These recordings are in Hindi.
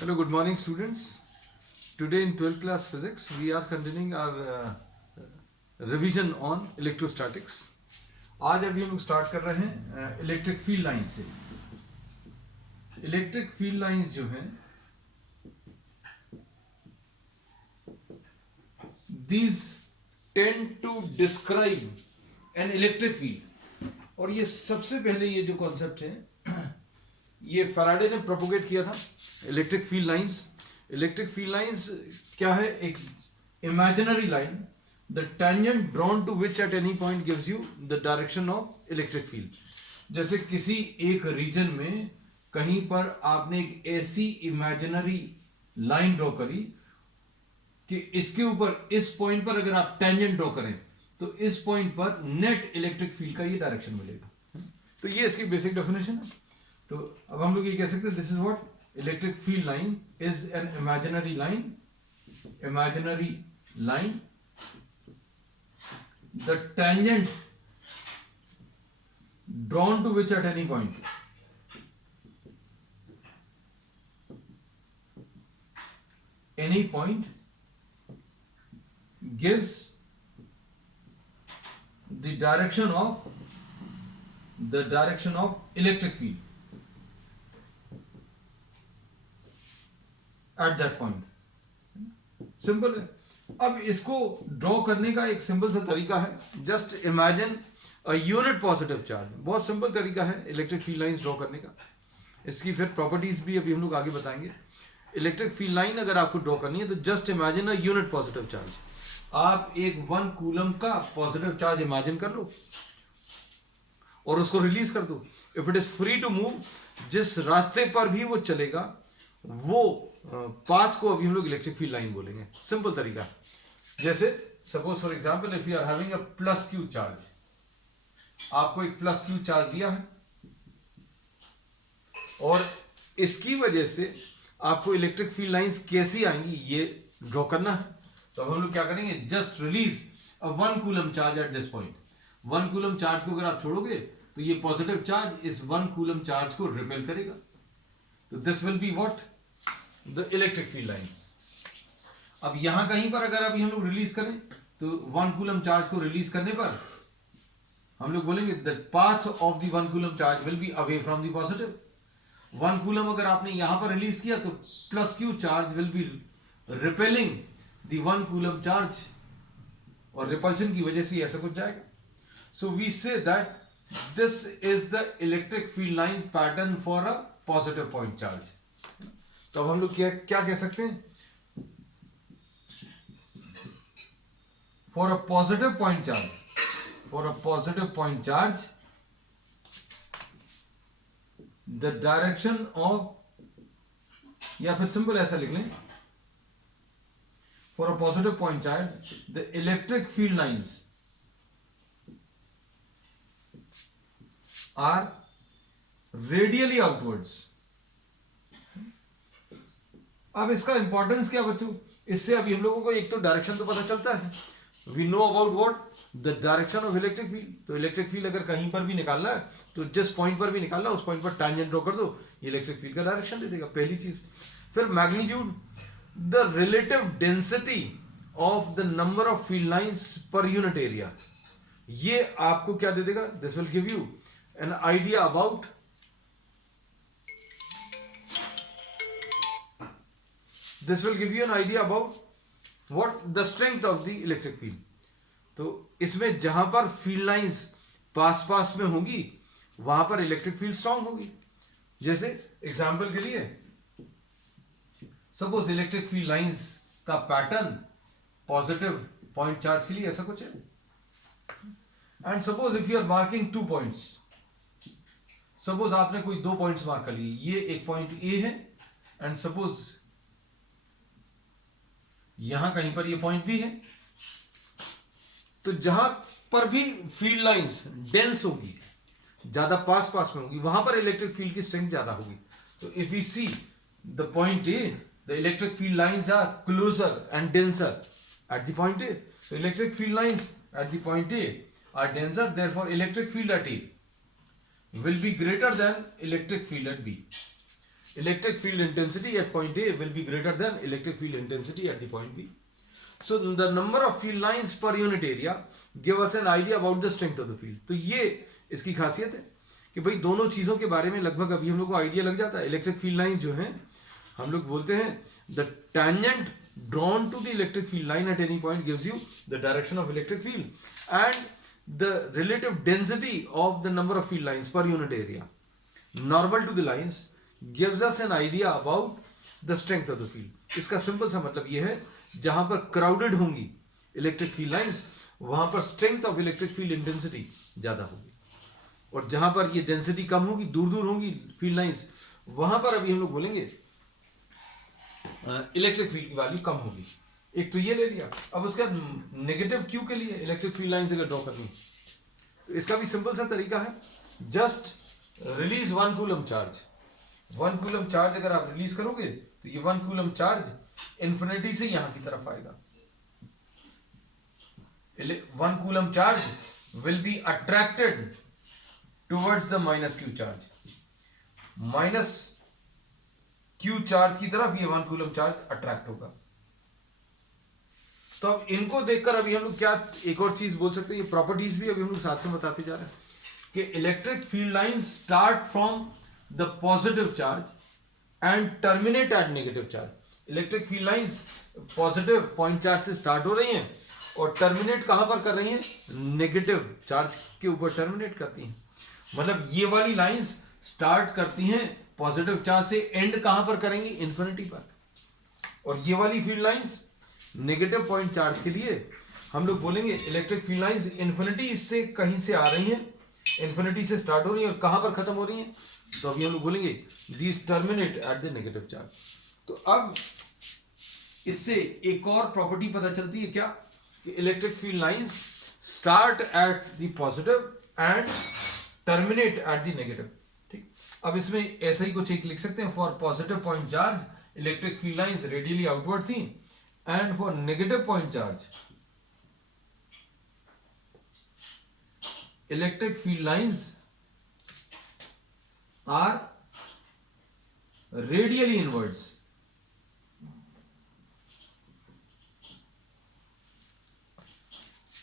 Hello, good morning, students. Today in 12th class physics, we are continuing our revision on electrostatics. आज अभी हम स्टार्ट कर रहे हैं इलेक्ट्रिक फील्ड लाइन से. इलेक्ट्रिक फील्ड लाइंस जो हैं, these tend to describe an electric field. और ये सबसे पहले ये जो कॉन्सेप्ट है, ये फैराडे ने प्रोपोगेट किया था. इलेक्ट्रिक फील्ड लाइंस क्या है? एक imaginary line, the tangent drawn to which at any point gives you the direction of electric field. जैसे किसी एक रीजन में कहीं पर आपने एक ऐसी इमेजिनरी लाइन ड्रॉ करी कि इसके ऊपर इस पॉइंट पर अगर आप टेंजेंट ड्रॉ करें तो इस पॉइंट पर नेट इलेक्ट्रिक फील्ड का ये डायरेक्शन मिलेगा. तो ये इसकी बेसिक डेफिनेशन है. तो अब हम लोग ये कह सकते हैं, this is what electric field line is an imaginary line the tangent drawn to which at any point gives the direction of electric field at that point. Simple है. अब इसको ड्रॉ करने का एक सिंपल सा तरीका है. Just imagine a unit positive charge. बहुत सिंपल तरीका है इलेक्ट्रिक फील्ड लाइंस ड्रॉ करने का. इसकी फिर प्रॉपर्टीज भी अभी हम लोग आगे बताएंगे. इलेक्ट्रिक फील्ड लाइन अगर आपको ड्रॉ करनी है तो just imagine a unit positive charge. आप एक 1 कूलम का पॉजिटिव चार्ज इमेजिन कर लो और उसको रिलीज कर दो. If it is free to move, जिस रास्ते पर भी वो चलेगा वो पाथ को अभी हम लोग इलेक्ट्रिक फील्ड लाइन बोलेंगे. सिंपल तरीका. जैसे suppose for example if you are having a plus Q charge, आपको एक प्लस क्यू चार्ज दिया है और इसकी वजह से आपको इलेक्ट्रिक फील्ड लाइंस कैसी आएंगी ये ड्रॉ करना है. तो अब हम लोग क्या करेंगे, just release a 1 coulomb charge at this point. 1 coulomb charge को अगर आप छोड़ोगे तो ये पॉजिटिव चार्ज इस 1 कूलम चार्ज को रिपेल करेगा. तो this will be what the electric field line. अब यहां कहीं पर अगर अभी हम लोग रिलीज करें तो 1 कूलम चार्ज को रिलीज करने पर हम लोग बोलेंगे the path of the 1 coulomb charge will be away from the positive. 1 coulomb अगर आपने यहां पर रिलीज किया तो plus Q charge will be repelling the 1 coulomb charge और रिपल्शन की वजह से ऐसा कुछ जाएगा. So we say that this is the electric field line pattern for a positive point charge. तो अब हम लोग क्या कह सकते हैं, for a positive point charge the direction of, या फिर सिंपल ऐसा लिख लें, for a positive point charge the electric field lines are radially outwards. अब इसका इंपॉर्टेंस क्या बच्चों, इससे अभी हम लोगों को एक तो डायरेक्शन तो पता चलता है. We know about what the direction of electric field. तो इलेक्ट्रिक फील्ड अगर कहीं पर भी निकालना है तो जिस पॉइंट पर भी निकालना है उस पॉइंट पर टैंजेंट ड्रॉ कर दो, ये इलेक्ट्रिक फील्ड का डायरेक्शन दे देगा. पहली चीज. फिर magnitude, the relative density of the number of field lines per unit area. ये आपको क्या दे देगा, this will give you N idea about what the strength of the electric field. तो इसमें जहां पर फील्ड लाइंस पास में होंगी वहां पर इलेक्ट्रिक फील्ड स्ट्रांग होगी. जैसे एग्जांपल के लिए सपोज इलेक्ट्रिक फील्ड लाइंस का पैटर्न पॉजिटिव पॉइंट चार्ज के लिए ऐसा कुछ है. And suppose if you are marking 2 points, suppose आपने कोई 2 पॉइंट्स मार्क कर लिए, ये एक पॉइंट ए है एंड सपोज यहां कहीं पर ये पॉइंट भी है. तो जहां पर भी फील्ड लाइंस डेंस होगी, ज्यादा पास में होगी, वहां पर इलेक्ट्रिक फील्ड की स्ट्रेंथ ज्यादा होगी. तो if we see the point A, the electric field lines are closer and denser at the point A. So electric field lines at the point A are denser, therefore electric field at A will be greater than electric field at B. electric field intensity at point A will be greater than electric field intensity at the point B. So the number of field lines per unit area give us an idea about the strength of the field. तो ये इसकी खासियत है कि भाई दोनों चीज़ों के बारे में लगभग अभी हम लोग को आइडिया लग जाता है. इलेक्ट्रिक फील्ड लाइंस जो हैं हम लोग बोलते हैं the tangent drawn to the electric field line at any point gives you the direction of electric field, and the relative density of the number of field lines per unit area normal to the lines gives us an idea about the strength of the field. इसका सिंपल सा मतलब ये है जहां पर क्राउडेड होंगी इलेक्ट्रिक फील्ड लाइंस वहां पर strength of electric field intensity ज्यादा होगी, और जहां पर ये डेंसिटी कम होगी, दूर दूर होंगी फील्ड लाइंस, वहां पर अभी हम लोग बोलेंगे इलेक्ट्रिक फील्ड की वैल्यू कम होगी. एक तो ये ले लिया. अब उसका नेगेटिव क्यू के लिए इलेक्ट्रिक फील्ड लाइंस अगर ड्रॉ करनी है तो इसका भी सिंपल सा तरीका है. Just release 1 coulomb charge. 1 coulomb charge अगर आप रिलीज करोगे तो ये 1 कूलम चार्ज इन्फिनिटी से यहां की तरफ आएगा. 1 coulomb charge will be attracted towards the minus Q charge. Minus Q charge की तरफ ये 1 कूलम चार्ज अट्रैक्ट होगा. तो अब इनको देखकर अभी हम लोग क्या एक और चीज बोल सकते हैं, ये प्रॉपर्टीज भी अभी हम लोग साथ में बताते जा रहे हैं कि electric field lines start from the positive charge and terminate at negative charge. Electric field lines positive point charge से स्टार्ट हो रही हैं और टर्मिनेट कहां पर कर रही हैं? नेगेटिव चार्ज के ऊपर टर्मिनेट करती हैं. मतलब ये वाली लाइंस स्टार्ट करती हैं पॉजिटिव चार्ज से, एंड कहां पर करेंगी? इन्फिनिटी पर. और ये वाली field lines negative point charge के लिए हम लोग बोलेंगे इलेक्ट्रिक फील्ड लाइंस इन्फिनिटी से कहीं से आ रही हैं, इन्फिनिटी से स्टार्ट हो रही है और कहां पर खत्म हो रही हैं? तो अभी हम लोग बोलेंगे these terminate at the negative charge. तो अब इससे एक और प्रॉपर्टी पता चलती है क्या कि electric field lines start at the positive and terminate at the negative. ठीक. अब इसमें ऐसा ही कुछ एक लिख सकते हैं. For positive point charge electric field lines radially outward थी, and for negative point charge electric field lines are radially inwards.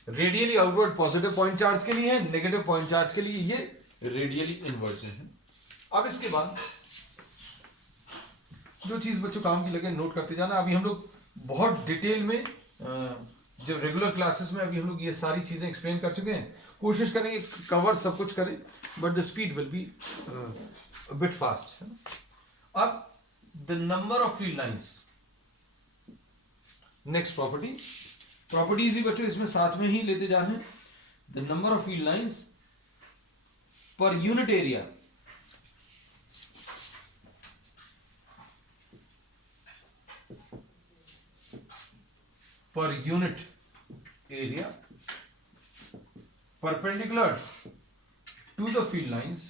Radially outward positive point charge के लिए है, नेगेटिव पॉइंट चार्ज के लिए ये रेडियली इनवर्ड्स है. अब इसके बाद जो चीज बच्चों काम की लगे नोट करते जाना. अभी हम लोग बहुत डिटेल में जब रेगुलर क्लासेस में अभी हम लोग ये सारी चीजें एक्सप्लेन कर चुके हैं. कोशिश करेंगे कवर सब कुछ करें, but the speed will be bit fast. अब the number of field lines, next properties भी बच्चों इसमें साथ में ही लेते जा रहे हैं. The number of field lines per unit area perpendicular to the field lines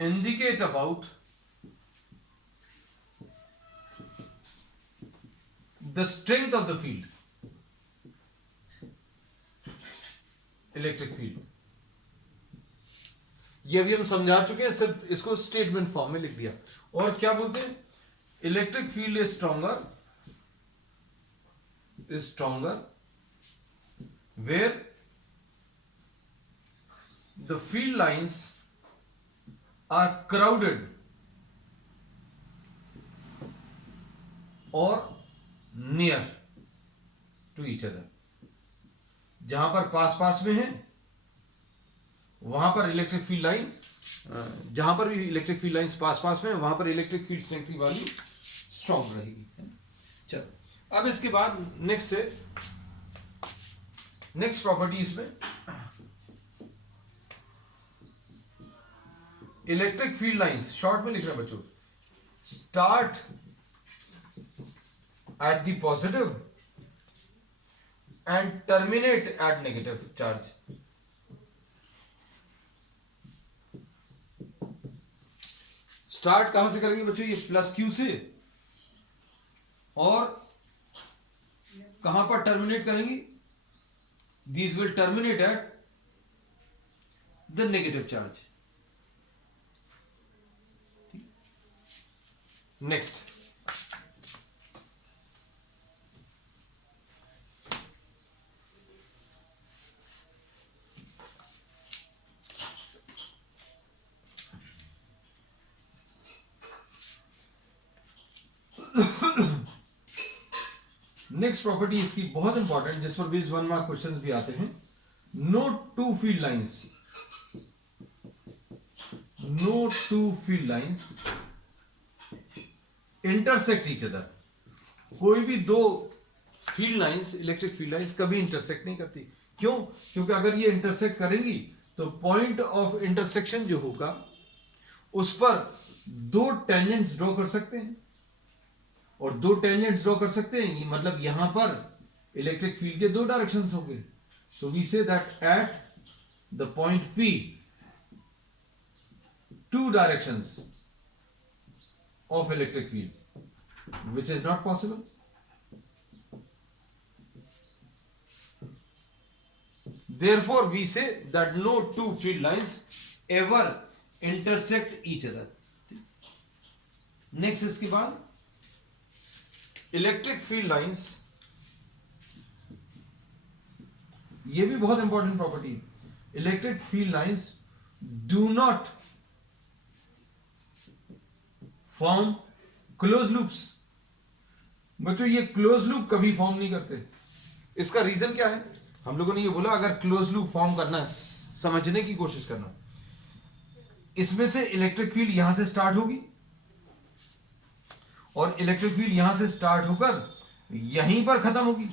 indicate about the strength of the field, electric field. ये अभी हम समझा चुके हैं, सिर्फ इसको स्टेटमेंट फॉर्म में लिख दिया. और क्या बोलते हैं? Electric field is stronger where the field lines are crowded और नियर टू ईच अदर. जहां पर पास पास में है वहां पर इलेक्ट्रिक फील्ड लाइन, जहां पर भी इलेक्ट्रिक फील्ड लाइंस पास पास में वहां पर इलेक्ट्रिक फील्ड स्ट्रेंथ की वैल्यू स्ट्रॉन्ग रहेगी. चलो अब इसके बाद नेक्स्ट प्रॉपर्टी इसमें इलेक्ट्रिक फील्ड लाइंस शॉर्ट में लिख रहे हैं बच्चों. Start at the positive and terminate at negative charge. Start कहां से करेंगे बच्चों? ये प्लस क्यू से, और कहां पर टर्मिनेट करेंगे? This will terminate at the negative charge. Next, next property इसकी बहुत इंपॉर्टेंट, जिस पर भी 1 मार्क क्वेश्चंस भी आते हैं। No two field lines intersect each other. कोई भी दो field lines, electric field lines कभी इंटरसेक्ट नहीं करती। क्यों? क्योंकि अगर ये इंटरसेक्ट करेंगी तो पॉइंट ऑफ इंटरसेक्शन जो होगा उस पर दो टेंजेंट्स ड्रॉ कर सकते हैं, और दो टेंजेंट्स ड्रॉ कर सकते हैं, मतलब यहां पर इलेक्ट्रिक फील्ड के दो डायरेक्शंस होंगे। So we say that at the point P two directions of electric field, which is not possible. Therefore we say that no two field lines ever intersect each other. Next, इसके बाद इलेक्ट्रिक फील्ड लाइंस, ये भी बहुत important property. Electric field lines do not form close loops. बच्चों, ये क्लोज लूप कभी फॉर्म नहीं करते। इसका रीजन क्या है? हम लोगों ने ये बोला अगर क्लोज लूप फॉर्म करना है, समझने की कोशिश करना, इसमें से इलेक्ट्रिक फील्ड यहां से स्टार्ट होगी और इलेक्ट्रिक फील्ड यहां से स्टार्ट होकर यहीं पर खत्म होगी।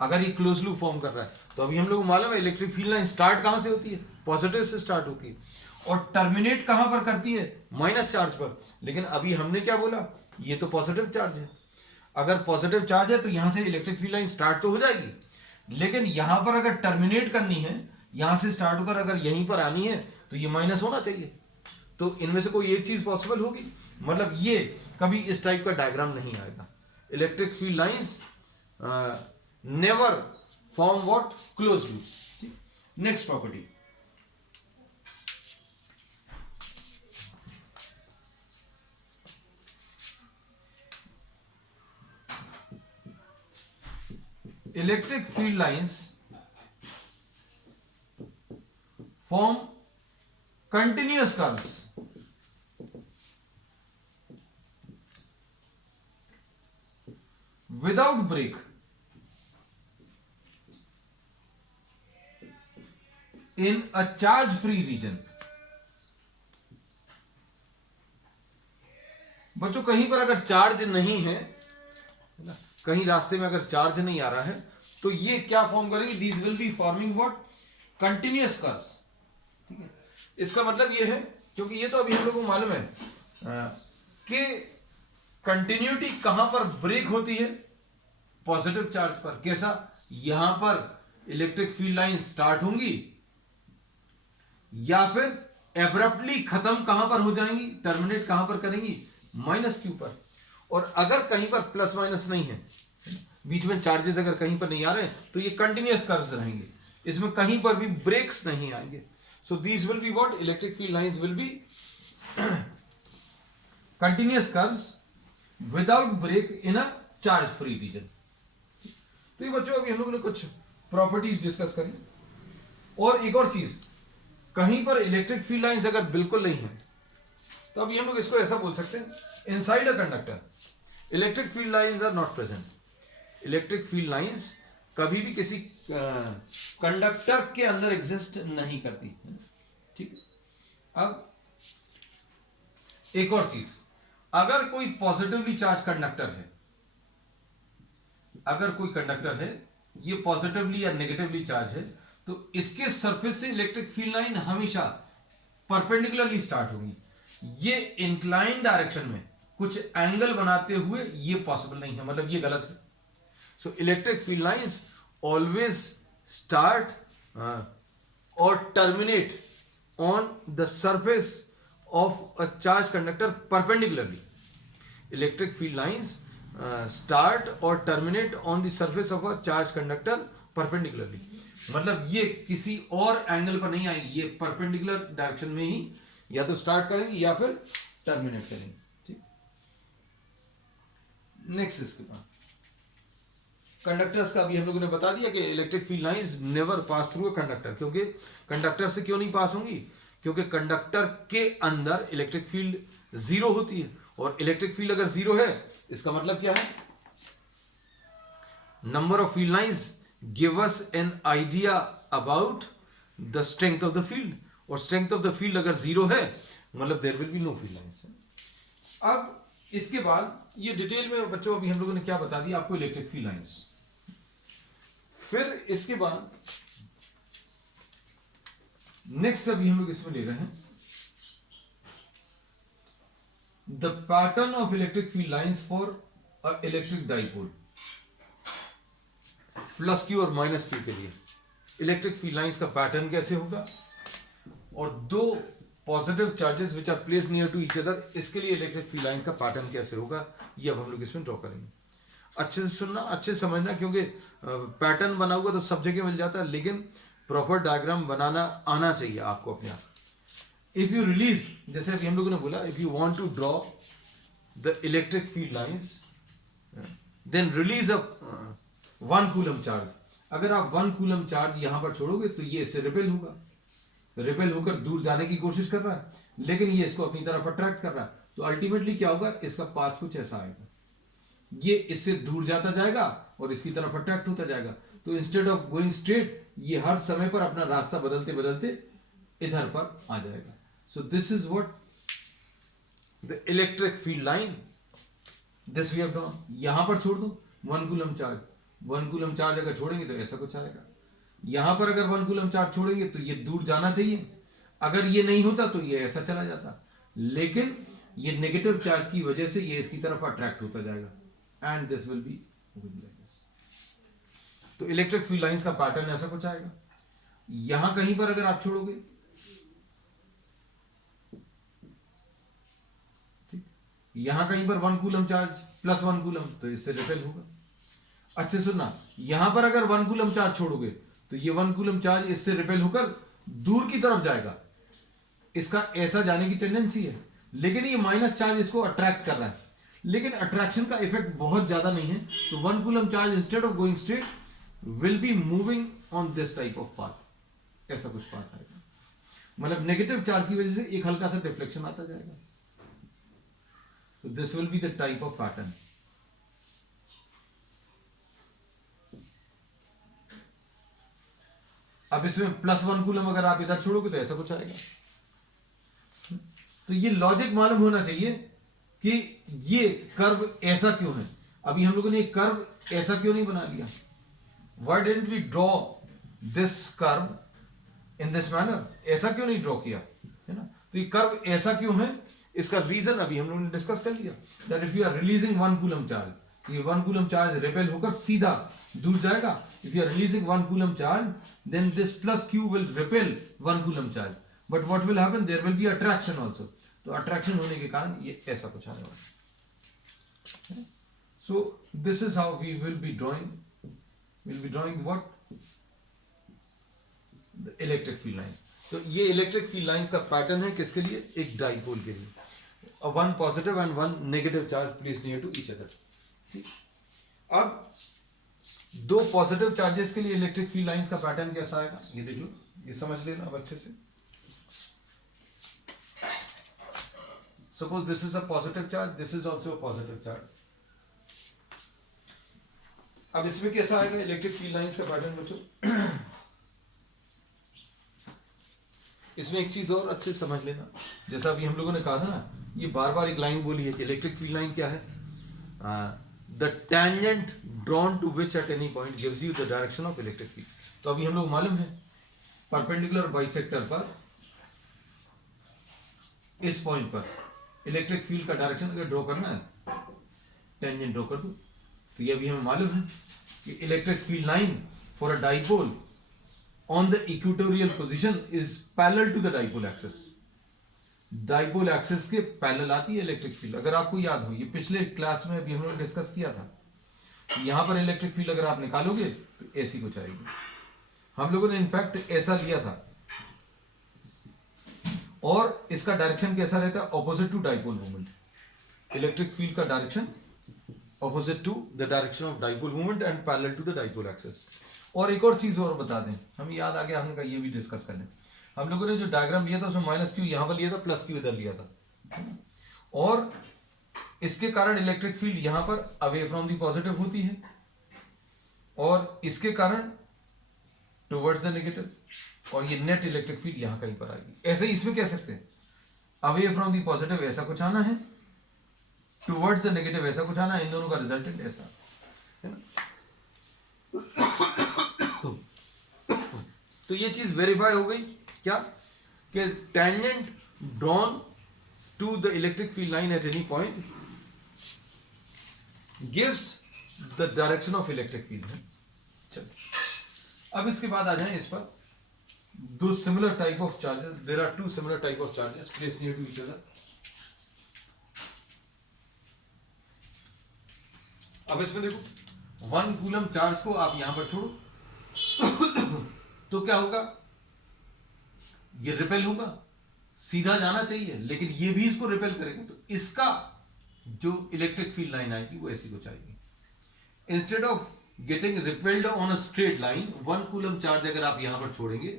अगर ये क्लोज लूप फॉर्म कर रहा है तो अभी हम लोग को मालूम है इलेक्ट्रिक फील्ड लाइन स्टार्ट कहां से होती है? पॉजिटिव से स्टार्ट होती है, और टर्मिनेट कहां पर करती है? माइनस चार्ज पर। लेकिन अभी हमने क्या बोला? ये तो पॉजिटिव चार्ज है। अगर पॉजिटिव चार्ज है तो यहां से इलेक्ट्रिक फील्ड लाइन स्टार्ट तो हो जाएगी, लेकिन यहां पर अगर टर्मिनेट करनी है, यहां से स्टार्ट होकर अगर यहीं पर आनी है तो ये माइनस होना चाहिए। तो इनमें से कोई एक चीज पॉसिबल होगी, मतलब ये कभी इस टाइप का डायग्राम नहीं आएगा। Electric field lines never form what? Close loops. Next property, electric field lines form continuous curves without break in a charge free region। बच्चों, कहीं पर अगर चार्ज नहीं है, कहीं रास्ते में अगर चार्ज नहीं आ रहा है तो ये क्या फॉर्म करेंगे? These will be forming what? Continuous curves. ठीक है, इसका मतलब ये है, क्योंकि ये तो अभी हम लोग को मालूम है कि कंटिन्यूटी कहां पर ब्रेक होती है? पॉजिटिव चार्ज पर। कैसा? यहां पर इलेक्ट्रिक फील्ड लाइन स्टार्ट होंगी या फिर एब्रप्टली खत्म कहां पर हो जाएंगी? टर्मिनेट कहां पर करेंगी? माइनस क्यू पर। और अगर कहीं पर प्लस माइनस नहीं है, बीच में चार्जेस अगर कहीं पर नहीं आ रहे तो ये कंटिन्यूअस कर्व्स रहेंगे, इसमें कहीं पर भी ब्रेक्स नहीं आएंगे। So these will be what? Electric field lines will be continuous curves without break in a charge free region. तो ये बच्चों अभी हम लोगों ने कुछ प्रॉपर्टीज डिस्कस करी। और एक और चीज, कहीं पर इलेक्ट्रिक फील्ड लाइंस अगर बिल्कुल नहीं है तो अभी हम लोग इसको ऐसा बोल सकते हैं, inside a conductor electric field lines are not present. Electric field lines कभी भी किसी कंडक्टर के अंदर एग्जिस्ट नहीं करती। ठीक है, अब एक और चीज, अगर कोई पॉजिटिवली चार्ज कंडक्टर है, अगर कोई कंडक्टर है ये पॉजिटिवली या नेगेटिवली चार्ज है, तो इसके सरफेस से इलेक्ट्रिक फील्ड लाइन हमेशा परपेंडिकुलरली स्टार्ट होगी। ये इंक्लाइन डायरेक्शन में कुछ एंगल बनाते हुए ये पॉसिबल नहीं है, मतलब ये गलत है। So electric field lines always start or terminate on the surface of a charge conductor perpendicularly. Electric field lines start or terminate on the surface of a charged conductor perpendicularly। मतलब ये किसी और एंगल पर नहीं आएगी, ये परपेंडिकुलर डायरेक्शन में ही या तो स्टार्ट करेंगे या फिर टर्मिनेट करेंगे। ठीक, नेक्स्ट इसके बाद कंडक्टर्स का भी हम लोगों ने बता दिया कि electric field lines never pass through a conductor. क्योंकि कंडक्टर से क्यों नहीं पास होंगी? क्योंकि कंडक्टर के अंदर इलेक्ट्रिक फील्ड जीरो होती है, और इलेक्ट्रिक फील्ड अगर जीरो है इसका मतलब क्या है? Number of field lines give us an idea about the strength of the field, और स्ट्रेंथ ऑफ द फील्ड अगर जीरो है मतलब there will be no field lines. अब इसके बाद ये डिटेल में बच्चों अभी हम लोगों ने क्या बता दिया आपको, इलेक्ट्रिक फील्ड लाइंस। फिर इसके बाद नेक्स्ट अभी हम लोग इसमें ले रहे हैं the pattern of electric field lines for a electric dipole. Plus Q और माइनस क्यू के लिए इलेक्ट्रिक फील्ड लाइंस का पैटर्न कैसे होगा, और दो positive charges which are placed near to each other, इसके लिए इलेक्ट्रिक फील्ड लाइंस का पैटर्न कैसे होगा, ये अब हम लोग इसमें ड्रॉ करेंगे। अच्छे से सुनना, अच्छे से समझना, क्योंकि पैटर्न बना हुआ तो सब जगह मिल जाता है, लेकिन प्रॉपर डायग्राम बनाना आना चाहिए आपको अपने आप। इफ यू रिलीज, जैसे अभी हम लोगों ने बोला, if you want to draw the electric field lines then release a 1 coulomb charge. अगर आप 1 कूलम चार्ज यहां पर छोड़ोगे तो ये इससे रिपेल होगा, रिपेल होकर दूर जाने की कोशिश कर रहा है, लेकिन ये इसको अपनी तरफ अट्रैक्ट कर रहा है। तो अल्टीमेटली क्या होगा, इसका पाथ कुछ ऐसा आएगा, ये इससे दूर जाता जाएगा और इसकी तरफ अट्रैक्ट होता जाएगा। तो इंस्टेड ऑफ गोइंग स्ट्रेट, ये हर समय पर अपना रास्ता बदलते बदलते इधर पर आ जाएगा। So this is what the electric field line, this we have drawn. यहां पर छोड़ दो 1 कूलम चार्ज, 1 कूलम चार्ज अगर छोड़ेंगे तो ऐसा कुछ आएगा। यहां पर अगर 1 कूलम चार्ज छोड़ेंगे तो ये दूर जाना चाहिए, अगर ये नहीं होता तो ये ऐसा चला जाता, लेकिन ये नेगेटिव चार्ज की वजह से ये इसकी तरफ अट्रैक्ट होता जाएगा, and this will be moving like this. तो इलेक्ट्रिक फील्ड लाइंस का पैटर्न ऐसा कुछ आएगा। यहां कहीं पर अगर आप छोड़ोगे, ठीक, यहां कहीं पर 1 कूलम चार्ज प्लस 1 कूलम, तो इससे रिपेल होगा। अच्छे सुनना, यहां पर अगर 1 कूलम चार्ज छोड़ोगे तो ये 1 कूलम चार्ज इससे रिपेल होकर दूर की तरफ जाएगा, इसका ऐसा जाने की टेंडेंसी है, लेकिन ये माइनस चार्ज इसको अट्रैक्ट कर रहा है, लेकिन अट्रैक्शन का इफेक्ट बहुत ज्यादा नहीं है। तो 1 coulomb charge instead of going straight will be moving on this type of path, ऐसा कुछ पाथ आएगा। मतलब नेगेटिव चार्ज की वजह से एक हल्का सा डिफ्लेक्शन आता जाएगा। तो this will be the type of pattern. अब इसमें प्लस 1 कूलम अगर आप इधर छोड़ोगे तो ऐसा कुछ आएगा। तो ये लॉजिक मालूम होना चाहिए कि ये कर्व ऐसा क्यों है। अभी हम लोगों ने एक कर्व ऐसा क्यों नहीं बना लिया, why didn't we draw this curve in this manner, ऐसा क्यों नहीं ड्रॉ किया, है ना। तो ये कर्व ऐसा क्यों है, इसका रीजन अभी हम लोगों ने डिस्कस कर लिया, that if you are releasing 1 coulomb charge, ये 1 कूलम चार्ज रिपेल होकर सीधा दूर जाएगा। If you are releasing 1 coulomb charge then this plus q will repel 1 coulomb charge, but what will happen, there will be attraction also, तो attraction होने के कारण ये ऐसा कुछ आने वाला है। So this is how we will be drawing what, the electric field lines। तो ये इलेक्ट्रिक फील्ड लाइंस का पैटर्न है किसके लिए, एक डाइपोल के लिए, 1 positive and 1 negative charge placed near to each other. अब 2 पॉजिटिव चार्जेस के लिए इलेक्ट्रिक फील्ड लाइंस का पैटर्न कैसा आएगा, ये देख लो, ये समझ लेना अब अच्छे से। Suppose this is a positive charge, this is also a positive charge. अब इसमें कैसा आएगा इलेक्ट्रिक फील्ड लाइंस का पैटर्न बच्चों। इसमें एक चीज और अच्छे से समझ लेना, जैसा अभी हम लोगों ने कहा था ना, ये बार बार एक लाइन बोली है कि इलेक्ट्रिक फील्ड लाइन क्या है, the tangent drawn to which at any point gives you the direction of electric field। तो अभी हम लोग मालूम है परपेंडिकुलर बाइसेक्टर पर इस पॉइंट पर इलेक्ट्रिक फील्ड का डायरेक्शन अगर ड्रॉ करना है, टेंजेंट ड्रॉ कर दो। तो ये अभी हमें मालूम है कि electric field line for a dipole on the equatorial position is parallel to the dipole axis. Dipole axis के पैरेलल आती है इलेक्ट्रिक फील्ड। अगर आपको याद हो, ये पिछले क्लास में भी हम लोगों ने डिस्कस किया था, यहां पर इलेक्ट्रिक फील्ड अगर आप निकालोगे तो ऐसी कुछ आएगी। हम लोगों ने इनफैक्ट ऐसा लिया था, और इसका डायरेक्शन कैसा रहता है? Opposite to dipole moment. Electric field का direction opposite to the direction of dipole moment and parallel to the dipole axis. और एक और चीज और बता दें, हमें याद आ गया, हमने कहा ये भी डिस्कस कर लें। हम लोगों ने जो डायग्राम लिया था उसमें माइनस क्यू यहां पर लिया था, प्लस क्यू इधर लिया था, और इसके कारण इलेक्ट्रिक फील्ड यहां पर अवे फ्रॉम दी पॉजिटिव होती है, और इसके कारण टुवर्ड्स द नेगेटिव, और ये नेट इलेक्ट्रिक फील्ड यहां कहीं पर आएगी। ऐसे ही इसमें कह सकते हैं, अवे फ्रॉम दी पॉजिटिव ऐसा कुछ आना है, टुवर्ड्स द नेगेटिव ऐसा कुछ आना है, इन दोनों का रिजल्टेंट ऐसा है ना। तो ये चीज वेरीफाई हो गई क्या, कि tangent drawn to the electric field line at any point gives the direction of electric field है। चलो अब इसके बाद आ जाएं इस पर, दो similar type of charges, there are two similar type of charges placed near to each other. अब इसमें देखो, 1 कूलम चार्ज को आप यहां पर छोड़ो तो क्या होगा, ये रिपेल होगा, सीधा जाना चाहिए, लेकिन ये भी इसको रिपेल करेगा, तो इसका जो इलेक्ट्रिक फील्ड लाइन आएगी वो ऐसी कुछ आएगी। Instead of getting repelled on a straight line, 1 coulomb charge अगर आप यहां पर छोड़ेंगे,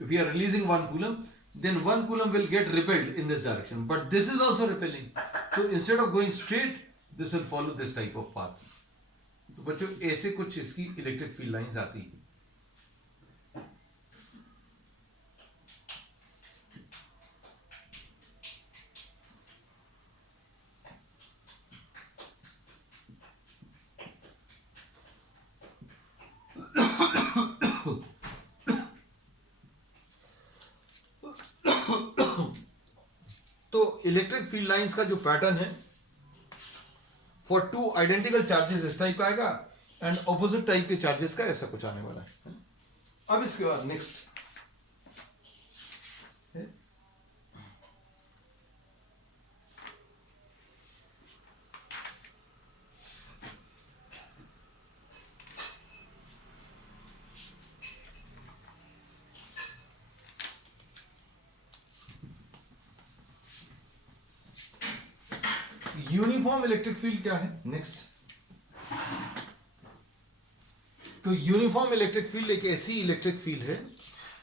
if we are releasing 1 coulomb, then 1 coulomb will get repelled in this direction, but this is also repelling, so instead of going straight, this will follow this type of path। तो बच्चों ऐसे कुछ इसकी इलेक्ट्रिक फील्ड लाइंस आती है। तो इलेक्ट्रिक फील्ड लाइंस का जो पैटर्न है, फॉर टू आइडेंटिकल चार्जेस इस टाइप का आएगा, एंड ऑपोजिट टाइप के चार्जेस का ऐसा कुछ आने वाला है। अब इसके बाद नेक्स्ट, यूनिफॉर्म इलेक्ट्रिक फील्ड क्या है नेक्स्ट। तो यूनिफॉर्म इलेक्ट्रिक फील्ड एक ऐसी इलेक्ट्रिक फील्ड है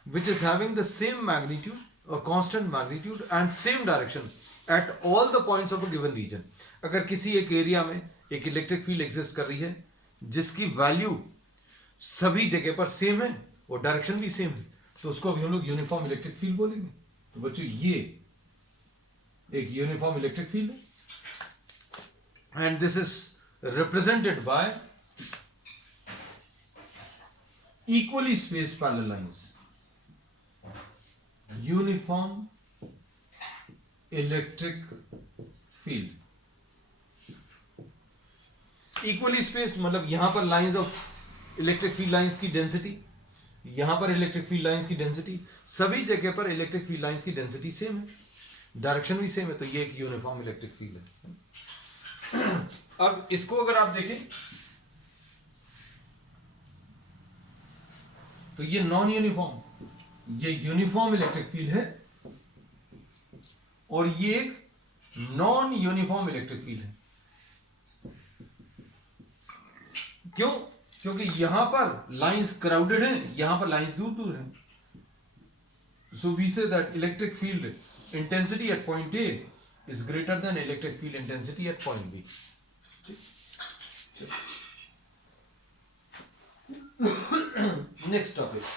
which is having the same magnitude or constant magnitude and same direction at all the points of a given region. अगर किसी एक एरिया में एक इलेक्ट्रिक फील्ड एग्जिस्ट कर रही है जिसकी वैल्यू सभी जगह पर सेम है और डायरेक्शन भी सेम है, तो उसको अभी हम लोग यूनिफॉर्म इलेक्ट्रिक फील्ड बोलेंगे। तो बच्चों ये एक यूनिफॉर्म इलेक्ट्रिक फील्ड है, and this is represented by equally spaced parallel lines, uniform electric field। equally spaced मतलब यहां पर lines of electric field lines की डेंसिटी, यहां पर इलेक्ट्रिक फील्ड लाइंस की डेंसिटी, सभी जगह पर इलेक्ट्रिक फील्ड लाइंस की डेंसिटी सेम है, डायरेक्शन भी सेम है, तो ये एक यूनिफॉर्म इलेक्ट्रिक फील्ड है। अब इसको अगर आप देखें तो ये नॉन यूनिफॉर्म, ये यूनिफॉर्म इलेक्ट्रिक फील्ड है, और ये एक नॉन यूनिफॉर्म इलेक्ट्रिक फील्ड है। क्यों? क्योंकि यहां पर लाइंस क्राउडेड हैं, यहां पर लाइंस दूर दूर हैं। So we say that electric field intensity at point A is greater than electric field intensity at point B। Next topic,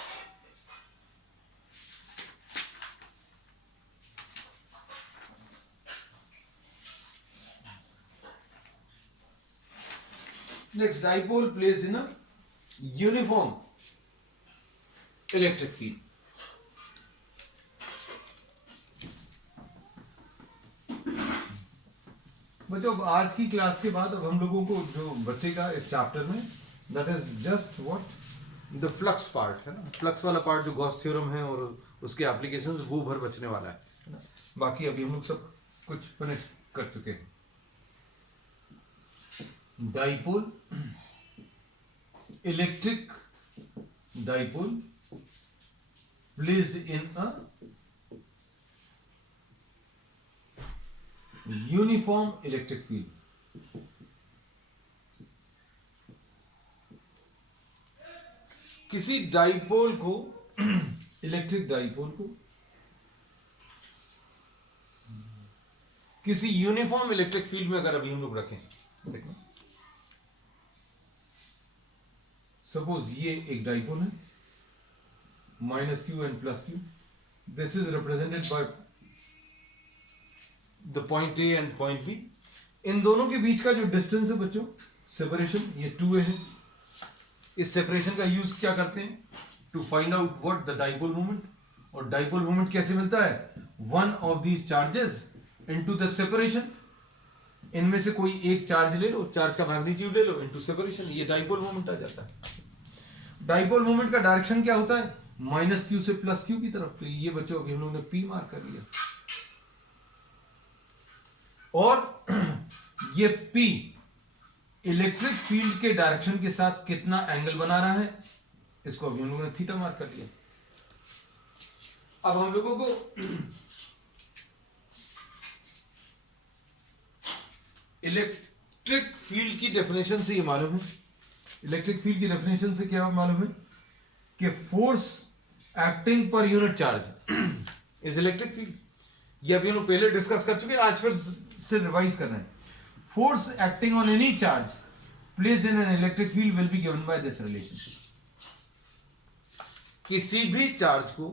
next dipole placed in a uniform electric field। बच्चों आज की क्लास के बाद अब हम लोगों को जो बचेगा इस चैप्टर में, that is just what the flux part है ना, फ्लक्स वाला पार्ट जो गॉस थ्योरम है और उसके एप्लीकेशंस, वो भर बचने वाला है ना। बाकी अभी हम लोग सब कुछ फिनिश कर चुके हैं। Dipole electric dipole placed in a uniform electric field. किसी डाइपोल को इलेक्ट्रिक डाइपोल को किसी यूनिफॉर्म इलेक्ट्रिक फील्ड में अगर अभी हम लोग रखें, देखो सपोज ये एक डाइपोल है, minus q and plus q, this is represented by the point A and point B. इन दोनों के बीच का जो डिस्टेंस है बच्चों, सेपरेशन, ये 2a है। इस सेपरेशन का यूज क्या करते हैं? To find out what the dipole moment. और डाइपोल मोमेंट कैसे मिलता है? One of these charges into the separation. इनमें से कोई एक चार्ज ले लो, चार्ज का मैग्नीट्यूड ले लो, इनटू सेपरेशन, ये डाइपोल मोमेंट आ जाता है। डाइपोल मोमेंट का डायरेक्शन क्या होता है? माइनस क्यू से प्लस क्यू की तरफ। तो ये बच्चों अभी हम लोगों ने पी मार्क कर लिया। और ये पी इलेक्ट्रिक फील्ड के डायरेक्शन के साथ कितना एंगल बना रहा है, इसको अभी हम लोगों ने थीटा मार्क कर लिया। अब हम लोगों को इलेक्ट्रिक फील्ड की डेफिनेशन से ये मालूम है, इलेक्ट्रिक फील्ड की डेफिनेशन से क्या मालूम है कि force acting per unit charge is electric field. ये अभी हम लोग पहले डिस्कस कर चुके हैं, आज फिर से रिवाइज कर रहे हैं। Force acting on any charge placed in an electric field will be given by this relation. किसी भी चार्ज को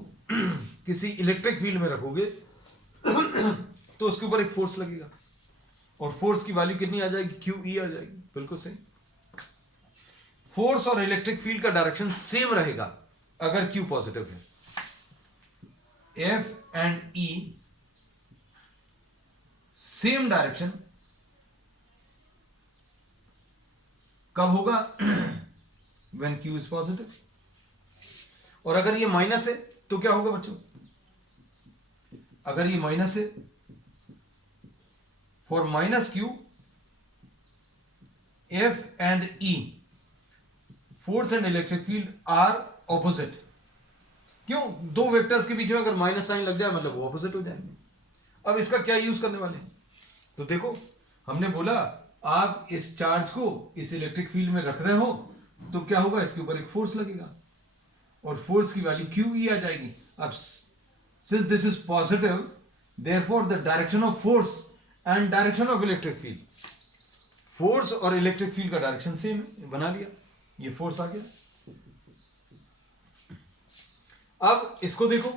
किसी इलेक्ट्रिक फील्ड में रखोगे तो उसके ऊपर एक फोर्स लगेगा, और फोर्स की वैल्यू कितनी आ जाएगी? QE आ जाएगी। बिल्कुल सही। फोर्स और इलेक्ट्रिक फील्ड का डायरेक्शन सेम रहेगा अगर Q पॉजिटिव है। F and E same direction कब होगा? when Q is positive। और अगर ये माइनस है तो क्या होगा बच्चों? अगर ये माइनस है, for minus Q F and E force and electric field are opposite. क्यों? दो वेक्टर्स के बीच में अगर माइनस साइन लग जाए मतलब वो ऑपोजिट हो जाएंगे। अब इसका क्या यूज करने वाले हैं? तो देखो, हमने बोला आप इस चार्ज को इस इलेक्ट्रिक फील्ड में रख रहे हो तो क्या होगा? इसके ऊपर एक फोर्स लगेगा और फोर्स की वैल्यू QE आ जाएगी। अब since this is positive, therefore the direction of force and direction of electric field, force और इलेक्ट्रिक फील्ड का डायरेक्शन सेम है, बना लिया, ये फोर्स आ गया। अब इसको देखो,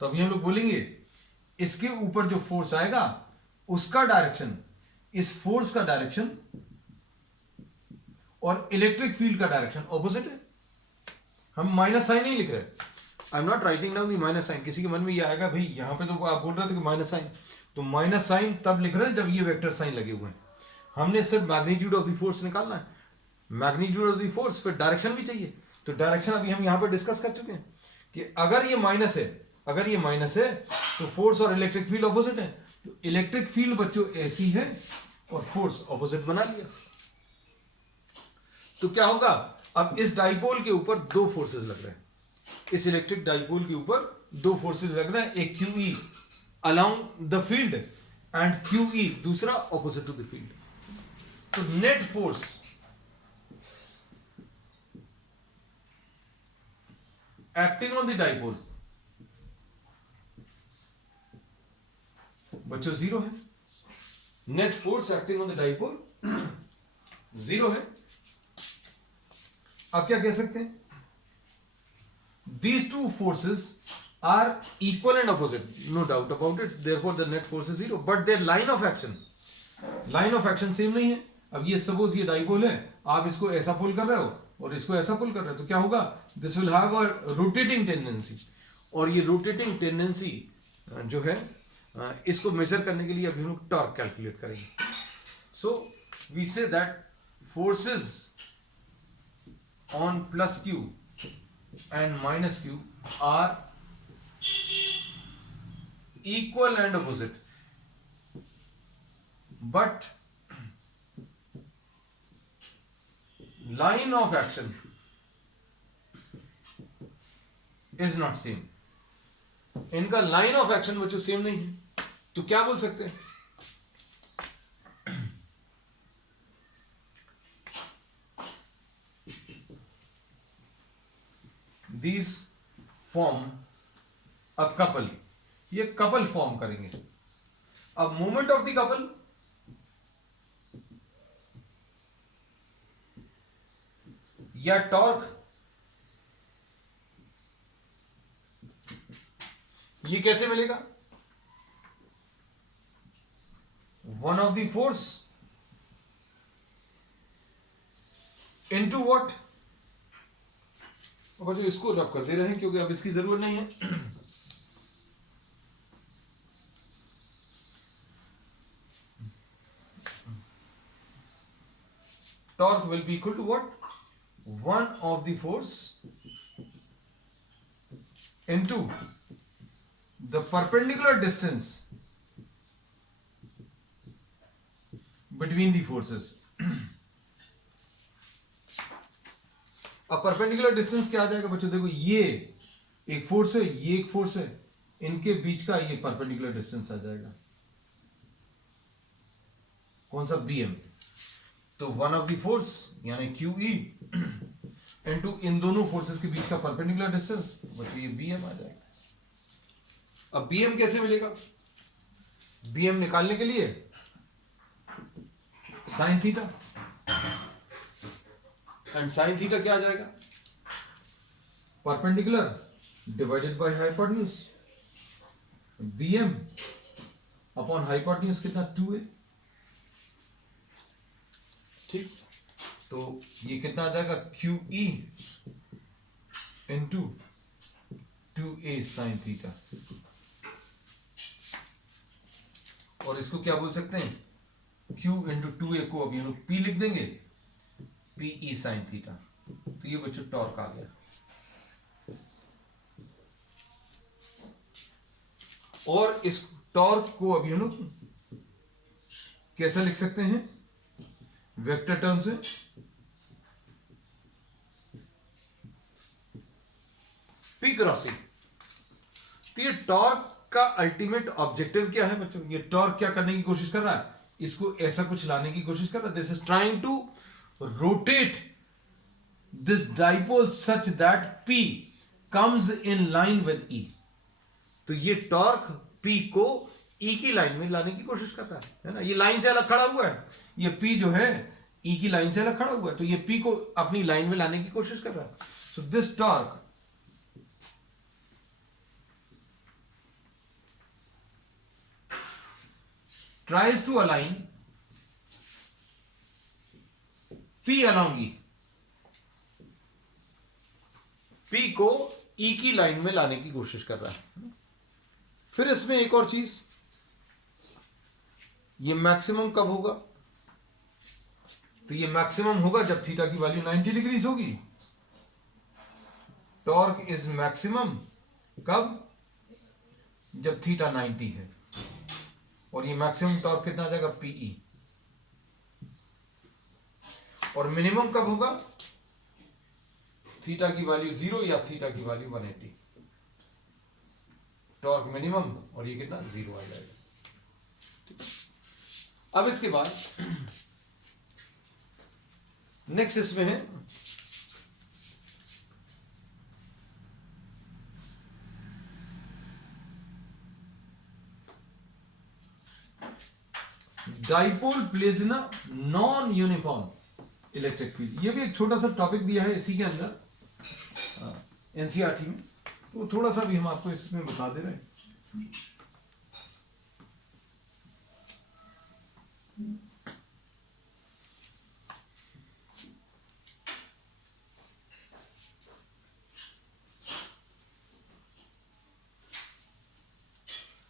तो अभी हम लोग बोलेंगे इसके ऊपर जो फोर्स आएगा उसका डायरेक्शन, इस फोर्स का डायरेक्शन और इलेक्ट्रिक फील्ड का डायरेक्शन ऑपोजिट है। हम माइनस साइन नहीं लिख रहे, I am not writing down the minus sign. किसी के मन में ये आएगा भाई यहां पे तो आप बोल रहे थे कि माइनस साइन, तो माइनस साइन तब लिख रहे हैं जब ये वेक्टर साइन लगे हुए हैं। हमने सिर्फ मैग्नीट्यूड ऑफ द फोर्स निकालना है, मैग्नीट्यूड ऑफ द फोर्स, फिर डायरेक्शन भी चाहिए। तो डायरेक्शन अभी हम यहां पर डिस्कस कर चुके हैं कि अगर ये माइनस है, अगर ये माइनस है तो फोर्स और इलेक्ट्रिक फील्ड ऑपोजिट है। तो इलेक्ट्रिक फील्ड बच्चों ऐसी है और फोर्स ऑपोजिट बना लिया। तो क्या होगा? अब इस डाइपोल के ऊपर दो फोर्सेस लग रहे हैं, इस इलेक्ट्रिक डाइपोल के ऊपर दो फोर्सेस लग रहे हैं, एक QE along the field and QE दूसरा ऑपोजिट टू द फील्ड। तो net force acting on the dipole बच्चों जीरो है। Net force acting on the dipole zero है। अब क्या कह सकते हैं? These two forces are equal and opposite, no doubt about it. Therefore, the net force is zero. But their line of action same नहीं है। अब ये सपोज ये डाइपोल है, आप इसको ऐसा पुल कर रहे हो और इसको ऐसा पुल कर रहे हो, तो क्या होगा? This will have a rotating tendency, और ये रोटेटिंग टेंडेंसी जो है इसको मेजर करने के लिए अभी हम लोग टॉर्क कैलकुलेट करेंगे। So we say that forces on plus Q and minus Q are equal and opposite, but line of action is not same, इनका लाइन ऑफ एक्शन बच्चों सेम नहीं है, तो क्या बोल सकते हैं? These form a couple, ये कपल फॉर्म करेंगे। अब मूवमेंट ऑफ द कपल या टॉर्क, ये कैसे मिलेगा? One of the force into what? अब जो इसको रब कर दे रहे हैं क्योंकि अब इसकी जरूरत नहीं है। Torque will be equal to what? One of the force into the perpendicular distance between the forces. अब परपेंडिकुलर डिस्टेंस क्या आ जाएगा बच्चों? देखो ये एक फोर्स है, ये एक फोर्स है, इनके बीच का ये परपेंडिकुलर डिस्टेंस आ जाएगा, कौन सा? bm। तो वन ऑफ द फोर्स यानी QE इनटू इन दोनों फोर्सेस के बीच का परपेंडिकुलर डिस्टेंस, बच्चों ये bm आ जाएगा। अब bm कैसे मिलेगा? bm निकालने के लिए sine theta, and sine theta क्या आ जाएगा? Perpendicular divided by hypotenuse, bm upon hypotenuse कितना? 2a। ठीक, तो ये कितना आ जाएगा? QE into 2a sine theta, और इसको क्या बोल सकते हैं? Q इंटू 2a को अब ये लोग P लिख देंगे, PE साइन थीटा। तो ये बच्चों टॉर्क आ गया। और इस टॉर्क को अब ये लोग कैसे लिख सकते हैं? वेक्टर टर्म से, P क्रॉस E। तो ये टॉर्क का अल्टीमेट ऑब्जेक्टिव क्या है बच्चों? ये टॉर्क क्या करने की कोशिश कर रहा है? इसको ऐसा कुछ लाने की कोशिश कर रहा है। This is trying to rotate this dipole such that P comes in line with E। तो ये टॉर्क P को E की लाइन में लाने की कोशिश कर रहा है ना? ये लाइन से अलग खड़ा हुआ है, ये P जो है E की लाइन से अलग खड़ा हुआ है, तो ये P को अपनी लाइन में लाने की कोशिश कर रहा है। So this torque tries to align P along E, P को E की लाइन में लाने की कोशिश कर रहा है। फिर इसमें एक और चीज, ये मैक्सिमम कब होगा? तो ये मैक्सिमम होगा जब थीटा की वैल्यू 90 डिग्री होगी। टॉर्क इज मैक्सिमम कब? जब थीटा 90 है। और ये मैक्सिमम टॉर्क कितना आ जाएगा? PE। और मिनिमम कब होगा? थीटा की वैल्यू 0 या थीटा की वैल्यू 180। टॉर्क मिनिमम, और ये कितना? 0 आ जाएगा। अब इसके बाद नेक्स्ट इसमें है dipole placed in non uniform electric field. ये भी एक छोटा सा टॉपिक दिया है इसी के अंदर एनसीईआरटी में, तो थोड़ा सा भी हम आपको इसमें बता दे रहे हैं।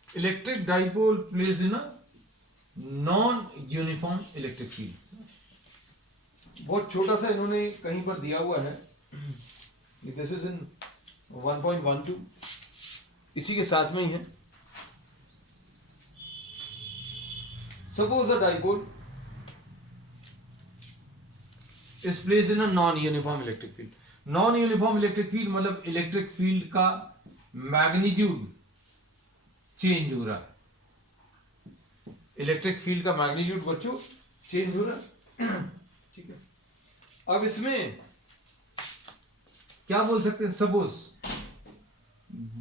Electric dipole placed in non uniform electric field. बहुत छोटा सा इन्होंने कहीं पर दिया हुआ है, दिस इज इन 1.12, इसी के साथ में ही है। Suppose a dipole is placed in a non uniform electric field. Non uniform electric field मतलब इलेक्ट्रिक फील्ड का मैग्नीट्यूड चेंज हो रहा है, इलेक्ट्रिक फील्ड का मैग्नीट्यूड बच्चों चेंज हो रहा है। ठीक है, अब इसमें क्या बोल सकते हैं, suppose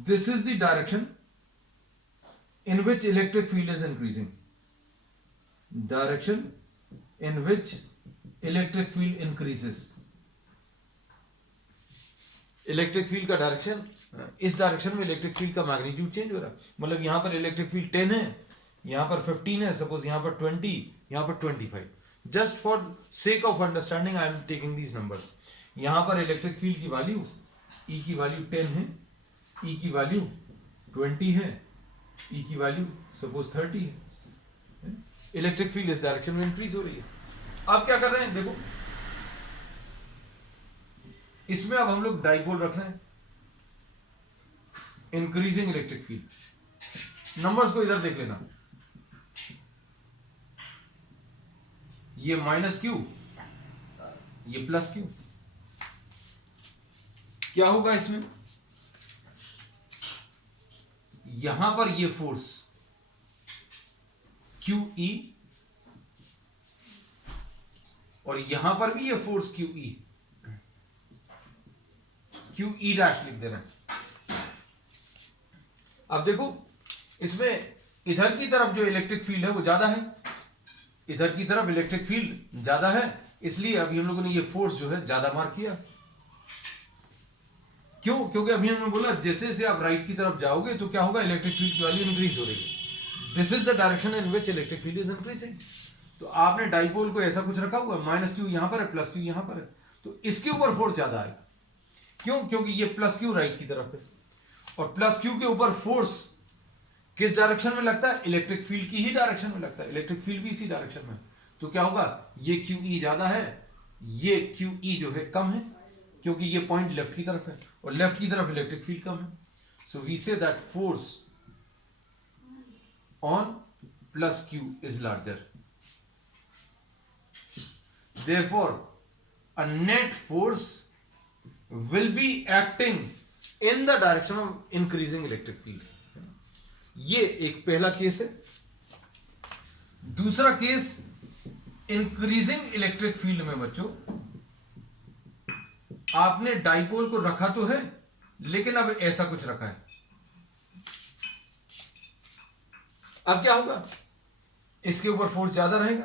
this is the direction in which electric field is increasing, direction in which electric field increases, electric field का डायरेक्शन, इस डायरेक्शन में इलेक्ट्रिक फील्ड का मैग्नीट्यूड चेंज हो रहा है। मतलब यहां पर इलेक्ट्रिक फील्ड 10 है, यहां पर 15 है, सपोज यहां पर 20, यहां पर 25। Just for sake of understanding I am taking these numbers. यहां पर इलेक्ट्रिक फील्ड की वैल्यू E की वैल्यू 10 है, E की वैल्यू 20 है, E की वैल्यू सपोज 30 है। इलेक्ट्रिक फील्ड इस डायरेक्शन में इंक्रीज हो रही है। अब क्या कर रहे हैं, देखो इसमें अब हम लोग डाइपोल रख रहे हैं, इंक्रीजिंग इलेक्ट्रिक फील्ड। नंबर्स को इधर देख लेना, ये माइनस क्यू, ये प्लस क्यू। क्या होगा इसमें, यहां पर ये फोर्स QE और यहां पर भी ये फोर्स QE डैश लिख दे रहे हैं। अब देखो इसमें इधर की तरफ जो इलेक्ट्रिक फील्ड है वो ज्यादा है, इधर की तरफ इलेक्ट्रिक फील्ड ज्यादा है, इसलिए अभी हम लोगों ने ये फोर्स जो है ज्यादा मार्क किया। क्यों, क्योंकि अभी हमने बोला जैसे जैसे आप राइट की तरफ जाओगे तो क्या होगा, इलेक्ट्रिक फील्ड की वैल्यू इंक्रीज हो रही है। This is the direction in which electric field is increasing. तो आपने डाइपोल को ऐसा कुछ रखा हुआ, माइनस क्यू यहां पर है, प्लस क्यू यहां पर है, तो इसके ऊपर फोर्स ज्यादा आएगा। क्यों, क्योंकि ये प्लस क्यू राइट की तरफ है, और प्लस क्यू के ऊपर फोर्स किस डायरेक्शन में लगता है, इलेक्ट्रिक फील्ड की ही डायरेक्शन में लगता है, इलेक्ट्रिक फील्ड भी इसी डायरेक्शन में। तो क्या होगा, ये QE ज्यादा है, ये QE जो है कम है, क्योंकि ये पॉइंट लेफ्ट की तरफ है और लेफ्ट की तरफ इलेक्ट्रिक फील्ड कम है। So we say that force on plus Q is larger, therefore a net force will be acting in the direction of increasing electric field। ये एक पहला केस है। दूसरा केस इंक्रीजिंग इलेक्ट्रिक फील्ड में बच्चों, आपने डाइपोल को रखा तो है लेकिन अब ऐसा कुछ रखा है। अब क्या होगा, इसके ऊपर फोर्स ज्यादा रहेगा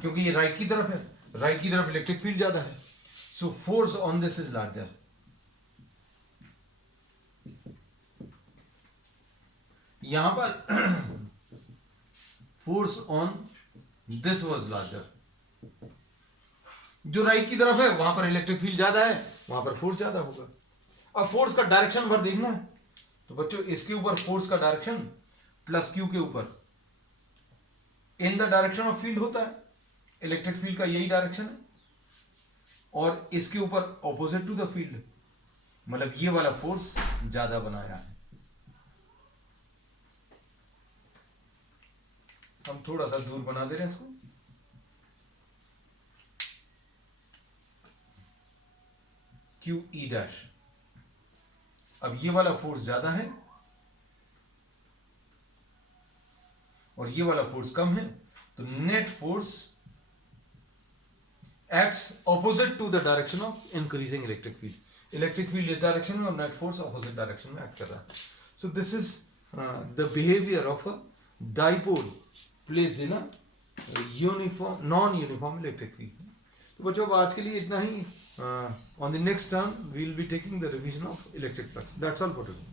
क्योंकि ये राइट की तरफ है, राइट की तरफ इलेक्ट्रिक फील्ड ज्यादा है, so force on this is larger. यहां पर force on this was larger, जो राइट की तरफ है वहां पर इलेक्ट्रिक फील्ड ज्यादा है, वहां पर फोर्स ज्यादा होगा। अब फोर्स का डायरेक्शन भर देखना है, तो बच्चों इसके ऊपर फोर्स का डायरेक्शन प्लस क्यू के ऊपर in the direction of field होता है, इलेक्ट्रिक फील्ड का यही डायरेक्शन है, और इसके ऊपर ऑपोजिट टू द फील्ड, मतलब ये वाला फोर्स ज्यादा बनाया है। हम थोड़ा सा दूर बना दे रहे हैं इसको, QE डैश। अब ये वाला फोर्स ज्यादा है और ये वाला फोर्स कम है, तो net force acts opposite to the direction of increasing electric field. Electric field इस डायरेक्शन में और नेट फोर्स ऑपोजिट डायरेक्शन में एक्ट कर रहा है। So this is the behaviour of a dipole placed in a uniform non uniform electric field. तो बच्चों आज के लिए इतना ही। On the next term we will be taking the revision of electric flux. That's all for today.